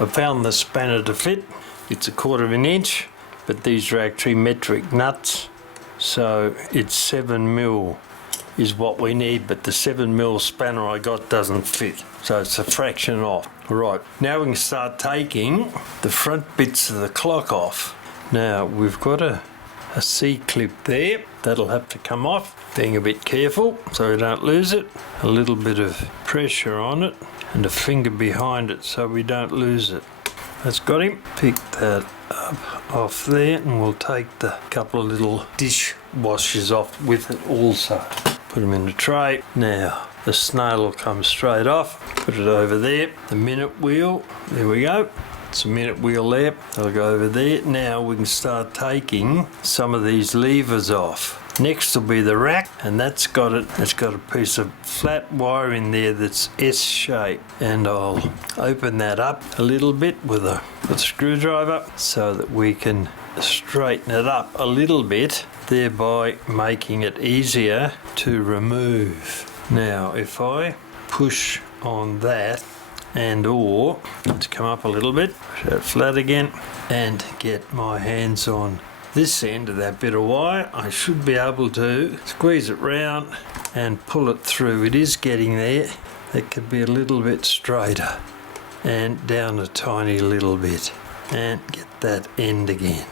I found the spanner to fit. It's 1/4 inch, but these are actually metric nuts, so it's 7mm is what we need, but the 7mm spanner I got doesn't fit, so it's a fraction off. Right, now we can start taking the front bits of the clock off. Now we've got a C-clip there, that'll have to come off, being a bit careful so we don't lose it. A little bit of pressure on it and a finger behind it so we don't lose it. That's got him. Pick that up off there, and we'll take the couple of little dish washers off with it also. Put them in the tray. Now the snail will come straight off. Put it over there. The minute wheel, there we go. It's a minute wheel there. That'll go over there. Now we can start taking some of these levers off. Next will be the rack, and it's got a piece of flat wire in there that's S-shaped, and I'll open that up a little bit with a screwdriver so that we can straighten it up a little bit, thereby making it easier to remove. Now if I push on that or let's come up a little bit, push that flat again, and get my hands on this end of that bit of wire, I should be able to squeeze it round and pull it through. It is getting there. It could be a little bit straighter, and down a tiny little bit, and get that end again.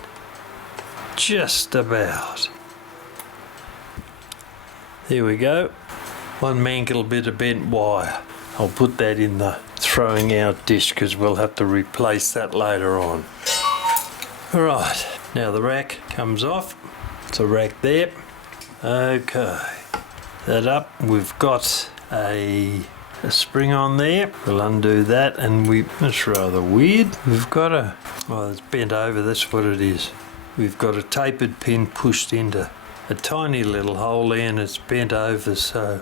Just about. There we go. One mangled bit of bent wire. I'll put that in the throwing out dish because we'll have to replace that later on. Right, now the rack comes off. It's a rack there. Okay, that up. We've got a spring on there. We'll undo that, and that's rather weird. We've got it's bent over, that's what it is. We've got a tapered pin pushed into a tiny little hole there, and it's bent over, so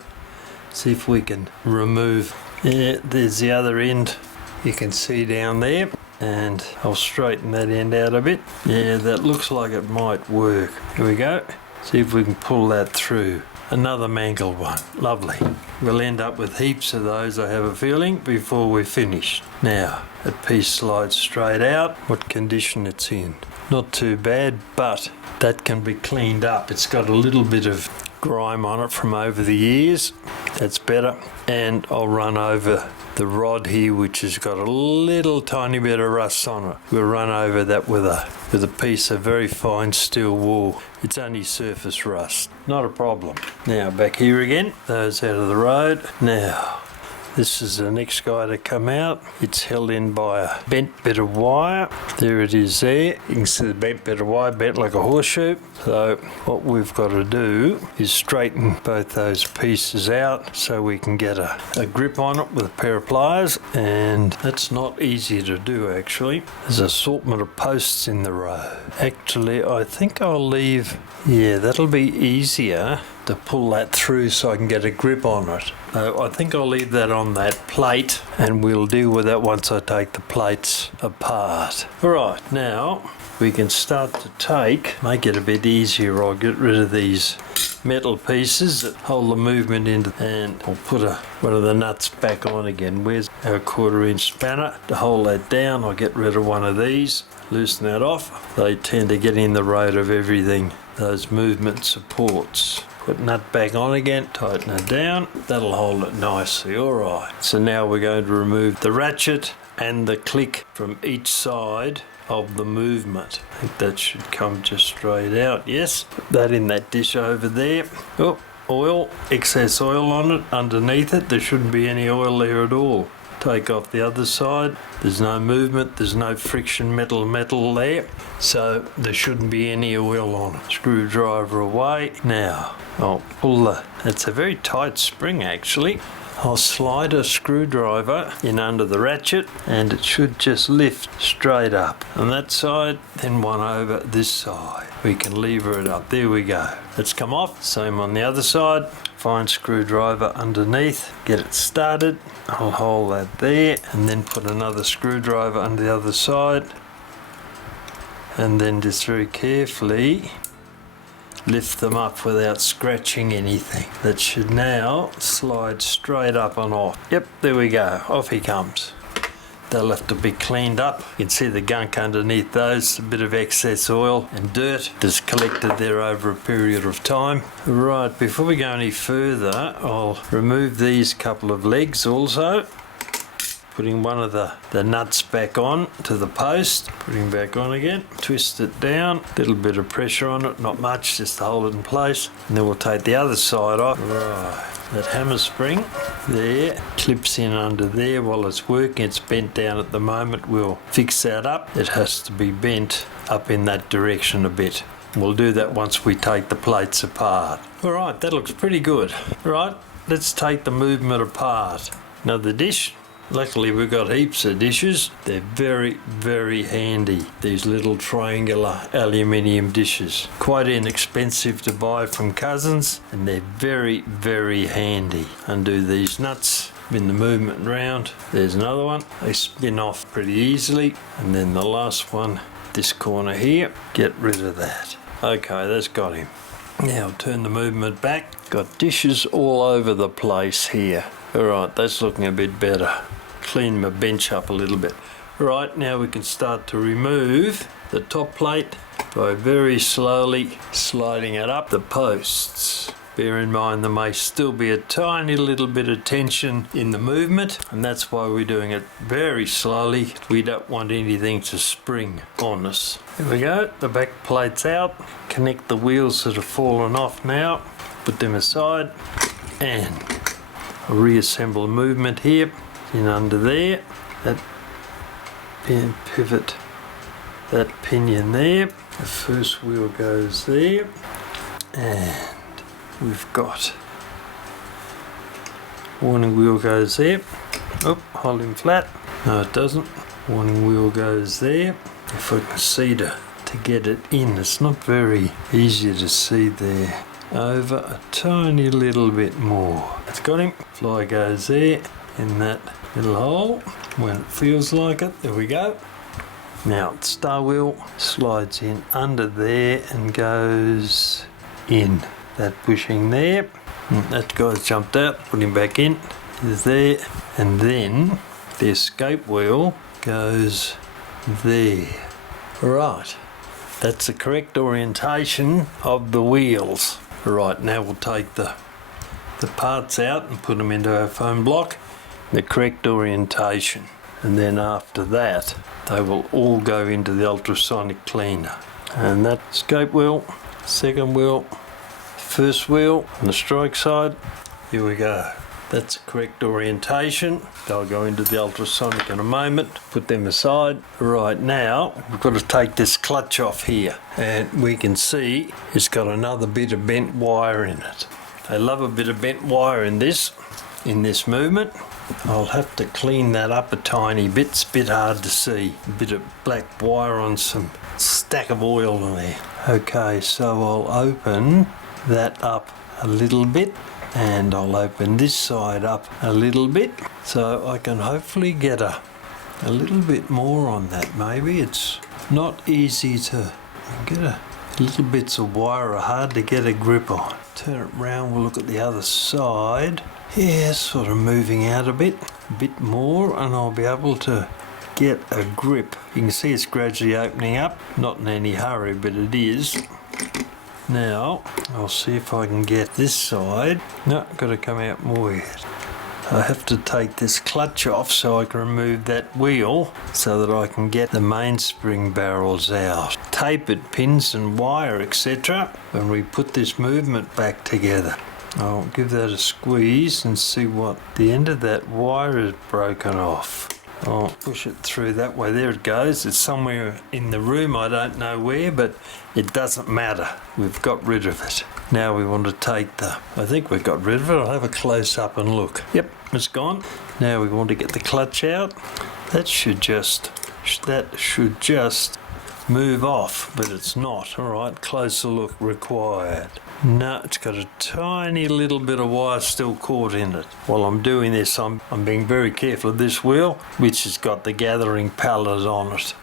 see if we can remove. Yeah, there's the other end. You can see down there, and I'll straighten that end out a bit. Yeah, that looks like it might work. Here we go. See if we can pull that through. Another mangled one. Lovely. We'll end up with heaps of those, I have a feeling, before we're finished. Now, that piece slides straight out. What condition it's in. Not too bad, but that can be cleaned up. It's got a little bit of grime on it from over the years. That's better. And I'll run over the rod here, which has got a little tiny bit of rust on it. We'll run over that with a piece of very fine steel wool. It's only surface rust, not a problem. Now back here again, those out of the road. Now this is the next guy to come out. It's held in by a bent bit of wire. There it is there. You can see the bent bit of wire bent like a horseshoe. So what we've got to do is straighten both those pieces out so we can get a grip on it with a pair of pliers, and that's not easy to do actually. There's an assortment of posts in the row. Actually, I think I'll leave, yeah, that'll be easier to pull that through so I can get a grip on it. I think I'll leave that on that plate, and we'll deal with that once I take the plates apart. Alright, now we can start to make it a bit easier. I'll get rid of these metal pieces that hold the movement into, and I'll put one of the nuts back on again. Where's our 1/4 inch spanner? To hold that down, I'll get rid of one of these, loosen that off. They tend to get in the road of everything, those movement supports. Put nut back on again, tighten it down, that'll hold it nicely. Alright, so now we're going to remove the ratchet and the click from each side of the movement. I think that should come just straight out, yes. Put that in that dish over there. Oh, oil, excess oil on it, underneath it. There shouldn't be any oil there at all. Take off the other side. There's no movement, there's no friction, metal there, so there shouldn't be any oil on it. Screwdriver away. Now I'll pull it's a very tight spring actually. I'll slide a screwdriver in under the ratchet, and it should just lift straight up on that side, then one over this side. We can lever it up. There we go. It's come off. Same on the other side. Fine screwdriver underneath, get it started. I'll hold that there, and then put another screwdriver under the other side, and then just very carefully lift them up without scratching anything. That should now slide straight up and off. Yep, there we go, off he comes. they'll have to be cleaned up. You can see the gunk underneath those, a bit of excess oil and dirt that's collected there over a period of time. Right, before we go any further, I'll remove these couple of legs also. Putting one of the nuts back on to the post, putting back on again, twist it down, a little bit of pressure on it, not much, just to hold it in place. And then we'll take the other side off. Right, that hammer spring there clips in under there while it's working. It's bent down at the moment. We'll fix that up. It has to be bent up in that direction a bit. We'll do that once we take the plates apart. All right, that looks pretty good. All right, let's take the movement apart. Now the dish, luckily we've got heaps of dishes. They're very, very handy, these little triangular aluminium dishes. Quite inexpensive to buy from cousins, and they're very, very handy. Undo these nuts, spin the movement round. There's another one. They spin off pretty easily. And then the last one, this corner here, get rid of that. Okay, that's got him. Now turn the movement back. Got dishes all over the place here. All right, that's looking a bit better. Clean my bench up a little bit. Right, now we can start to remove the top plate by very slowly sliding it up the posts. Bear in mind there may still be a tiny little bit of tension in the movement, and that's why we're doing it very slowly. We don't want anything to spring on us. There we go, the back plate's out. Connect the wheels that have fallen off now. Put them aside, and I'll reassemble the movement here. In under there, that pivot, that pinion there, the first wheel goes there, and we've got warning wheel goes there. Oh, hold him flat. No, it doesn't. Warning wheel goes there. If I can see to get it in, it's not very easy to see there. Over a tiny little bit more. It's got him. Fly goes there in that little hole when it feels like it. There we go. Now the star wheel slides in under there and goes in. That bushing there. That guy's jumped out. Put him back in. He's there. And then the escape wheel goes there. Right. That's the correct orientation of the wheels. Right, now we'll take the parts out and put them into our foam block. The correct orientation, and then after that they will all go into the ultrasonic cleaner. And that escape wheel, second wheel, first wheel on the strike side, here we go. That's the correct orientation. They'll go into the ultrasonic in a moment. Put them aside. Right, now we've got to take this clutch off here, and we can see it's got another bit of bent wire in it. I love a bit of bent wire in this movement. I'll have to clean that up a tiny bit. It's a bit hard to see. A bit of black wire on some stack of oil in there. Okay, so I'll open that up a little bit, and I'll open this side up a little bit, so I can hopefully get a little bit more on that. Maybe it's not easy to get a little bits of wire are hard to get a grip on. Turn it round, we'll look at the other side. Yeah, sort of moving out a bit more, and I'll be able to get a grip. You can see it's gradually opening up, not in any hurry, but it is. Now, I'll see if I can get this side. No, got to come out more yet. I have to take this clutch off so I can remove that wheel so that I can get the mainspring barrels out. Tapered pins and wire, etc. when we put this movement back together. I'll give that a squeeze and see what the end of that wire is broken off. I'll push it through that way. There it goes. It's somewhere in the room, I don't know where, but it doesn't matter. We've got rid of it. Now we want to take I think we've got rid of it. I'll have a close up and look. Yep, it's gone. Now we want to get the clutch out. That should just move off, but it's not. All right, closer look required. No, it's got a tiny little bit of wire still caught in it. While I'm doing this, I'm being very careful of this wheel, which has got the gathering pallet on it.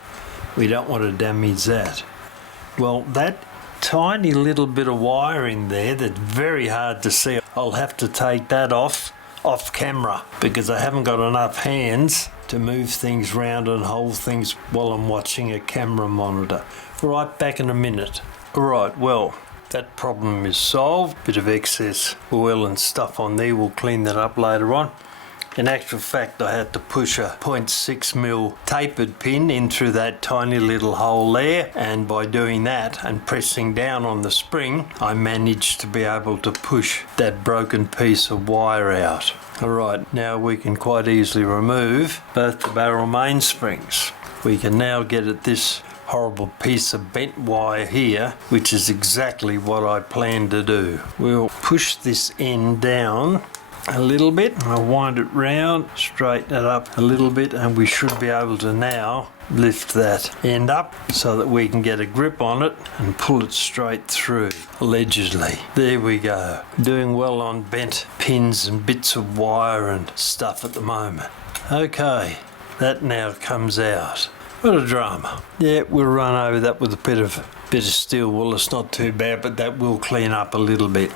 We don't want to damage that. Well, that tiny little bit of wire in there that's very hard to see, I'll have to take that off off camera because I haven't got enough hands to move things round and hold things while I'm watching a camera monitor. Right, back in a minute. Right, well, that problem is solved. Bit of excess oil and stuff on there, we'll clean that up later on. In actual fact, I had to push a 0.6mm tapered pin in through that tiny little hole there, and by doing that and pressing down on the spring, I managed to be able to push that broken piece of wire out. Alright, now we can quite easily remove both the barrel mainsprings. We can now get at this horrible piece of bent wire here, which is exactly what I planned to do. We'll push this end down a little bit. I'll wind it round, straighten it up a little bit, and we should be able to now lift that end up so that we can get a grip on it and pull it straight through, allegedly. There we go. Doing well on bent pins and bits of wire and stuff at the moment. Okay, that now comes out. What a drama. Yeah, we'll run over that with a bit of steel wool. It's not too bad, but that will clean up a little bit.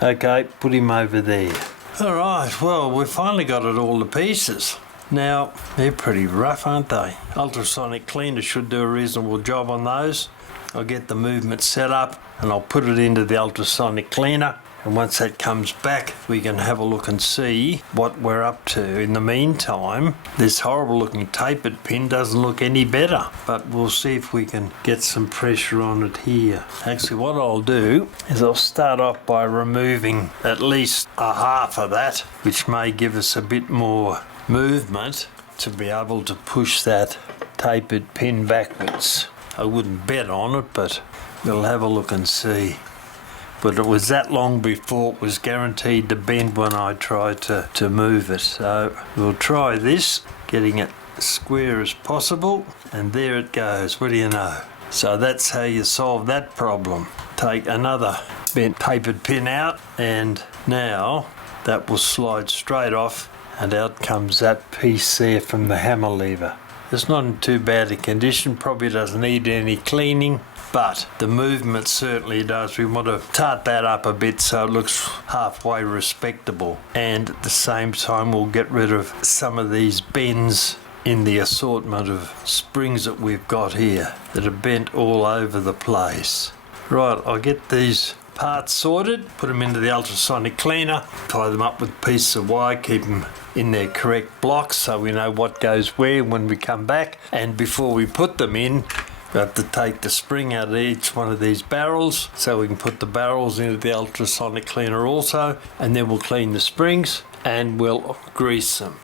Okay, put him over there. Alright, well, we've finally got it all to pieces. Now, they're pretty rough, aren't they? Ultrasonic cleaner should do a reasonable job on those. I'll get the movement set up and I'll put it into the ultrasonic cleaner. And once that comes back, we can have a look and see what we're up to. In the meantime, this horrible looking tapered pin doesn't look any better, but we'll see if we can get some pressure on it here. Actually, what I'll do is I'll start off by removing at least a half of that, which may give us a bit more movement to be able to push that tapered pin backwards. I wouldn't bet on it, but we'll have a look and see. But it was that long before it was guaranteed to bend when I tried to move it. So we'll try this, getting it as square as possible, and there it goes. What do you know? So that's how you solve that problem. Take another bent tapered pin out, and now that will slide straight off, and out comes that piece there from the hammer lever. It's not in too bad a condition, probably doesn't need any cleaning, but the movement certainly does. We want to tart that up a bit so it looks halfway respectable, and at the same time we'll get rid of some of these bends in the assortment of springs that we've got here that are bent all over the place. Right, I'll get these parts sorted, put them into the ultrasonic cleaner, tie them up with pieces of wire, keep them in their correct blocks so we know what goes where when we come back. And before we put them in, we have to take the spring out of each one of these barrels so we can put the barrels into the ultrasonic cleaner also, and then we'll clean the springs and we'll grease them.